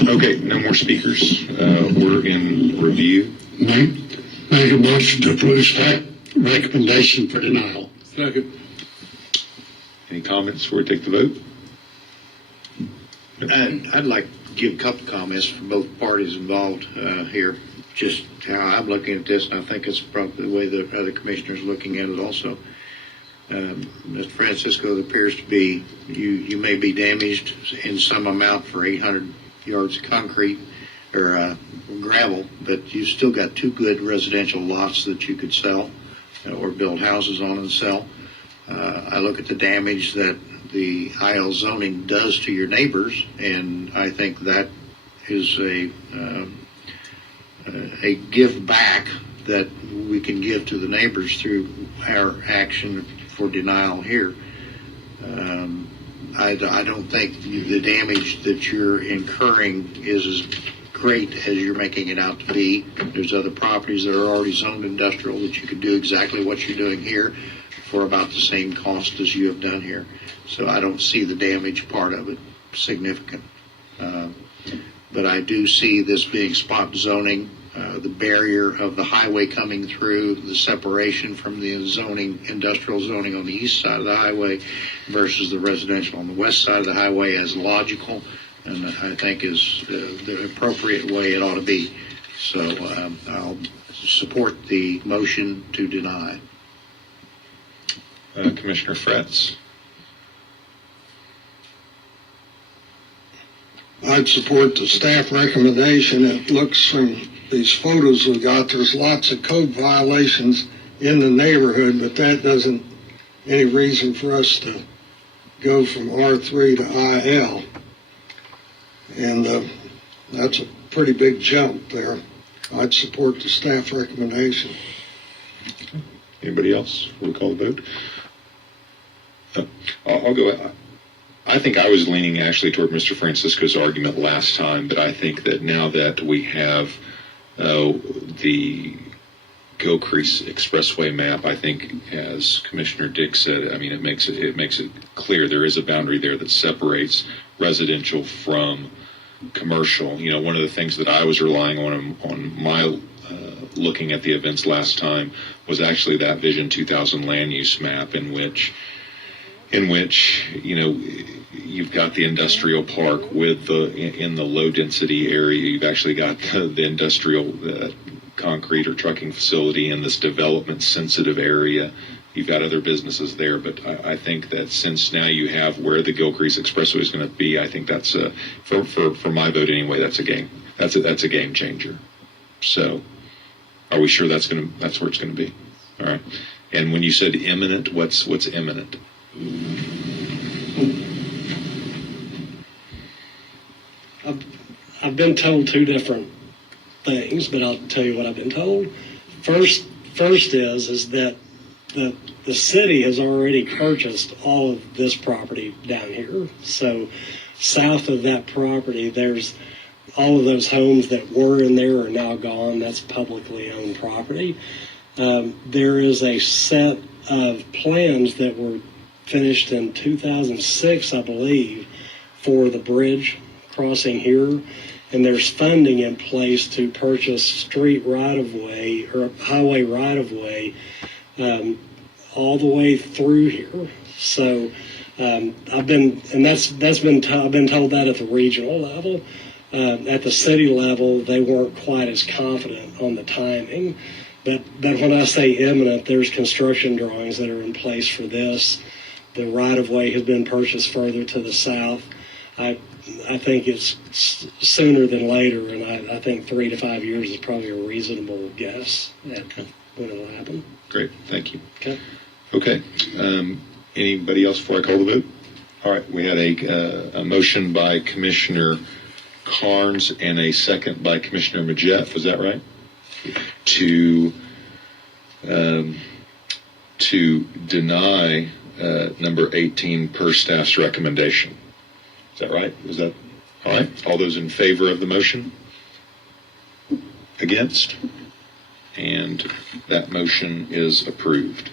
Okay, no more speakers. We're in review. Make a motion to approve staff recommendation for denial. Second. Any comments before we take the vote? I'd like to give a couple comments from both parties involved here. Just how I'm looking at this, and I think it's probably the way the other commissioners are looking at it also. Mr. Francisco, it appears to be you may be damaged in some amount for 800 yards of concrete or gravel, but you've still got two good residential lots that you could sell or build houses on and sell. I look at the damage that the IL zoning does to your neighbors, and I think that is a give back that we can give to the neighbors through our action for denial here. I don't think the damage that you're incurring is as great as you're making it out to be. There's other properties that are already zoned industrial that you could do exactly what you're doing here for about the same cost as you have done here. So I don't see the damage part of it significant. But I do see this being spot zoning, the barrier of the highway coming through, the separation from the zoning, industrial zoning on the east side of the highway versus the residential on the west side of the highway as logical, and I think is the appropriate way it ought to be. So I'll support the motion to deny. Commissioner Fretz. I'd support the staff recommendation. It looks from these photos we got, there's lots of code violations in the neighborhood, but that doesn't any reason for us to go from R3 to IL. And that's a pretty big jump there. I'd support the staff recommendation. Anybody else? We'll call the vote. I'll go. I think I was leaning actually toward Mr. Francisco's argument last time, but I think that now that we have the Gilcrease Expressway map, I think, as Commissioner Dick said, I mean, it makes it clear there is a boundary there that separates residential from commercial. You know, one of the things that I was relying on my looking at the events last time was actually that Vision 2000 land use map in which you know, you've got the industrial park with in the low density area. You've actually got the industrial concrete or trucking facility in this development sensitive area. You've got other businesses there, but I think that since now you have where the Gilcrease Expressway is going to be, I think that's for my vote anyway. That's a game changer. So, are we sure that's where it's going to be? All right. And when you said imminent, what's imminent? I've been told two different things, but I'll tell you what I've been told. First is that the city has already purchased all of this property down here. So south of that property, there's all of those homes that were in there are now gone. That's publicly owned property. There is a set of plans that were finished in 2006, I believe, for the bridge crossing here, and there's funding in place to purchase street right-of-way or highway right-of-way all the way through here. So I've been told that at the regional level. At the city level, they weren't quite as confident on the timing. But when I say imminent, there's construction drawings that are in place for this. The right-of-way has been purchased further to the south. I think it's sooner than later, and I think 3 to 5 years is probably a reasonable guess at when it'll happen. Great, thank you. Okay. Anybody else before I call the vote? All right, we had a motion by Commissioner Carnes and a second by Commissioner Majette. Was that right? To deny number 18 per staff's recommendation. Is that right? Is that all right? All those in favor of the motion? Against? And that motion is approved.